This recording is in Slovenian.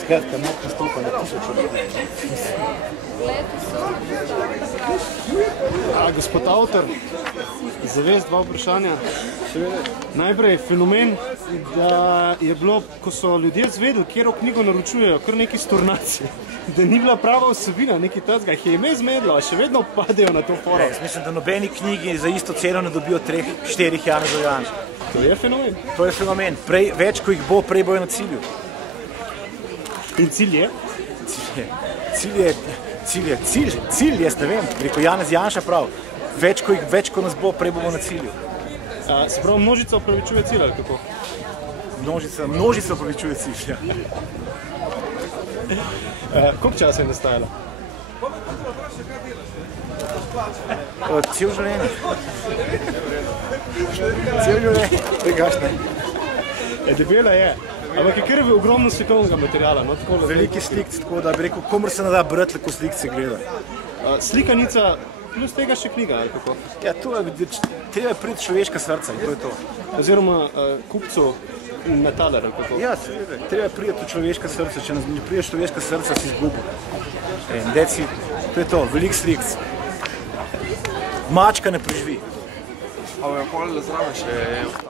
Skratka, mok nastopa na 1000 ljudi. Gospod avtor, zavest dva vprašanja. Najprej fenomen, da je bilo, ko so ljudje zvedeli, kjero knjigo naročujejo, kar neki stornaci, da ni bila prava vsebina, neki tazga, jih je ime zmedlo, a še vedno padejo na to foro. Mislim, da nobeni knjigi za isto ceno ne dobijo 3-4 Janezov Janša. To je fenomen? To je fenomen. Več, ko jih bo, prej bojo na cilju. In cilj je? Cilj, jaz ne vem, rekel Janez Janša prav. Več, ko nas bo, prej bomo na cilju. Se pravi, množica opravičuje cilj, ali kako? Množica opravičuje cilj, ja. Koliko časa je nastajala? Cel življenje. Cel življenje. Pregašno. Debela je. Ampak je kar ogromno svetovnega materijala. Veliki slik, tako da bi rekel, komor se ne da brati, lahko slikce gleda. Slikanica plus tega še knjiga, ali kako? Ja, treba je priti človeška srca in to je to. Oziroma kupcu metaler, ali kako? Ja, seveda. Treba je priti v človeška srca. Če ne prideš človeška srca, si izgubil. To je to, velik slikc. Mačka ne preživi. A bojo pol zraven še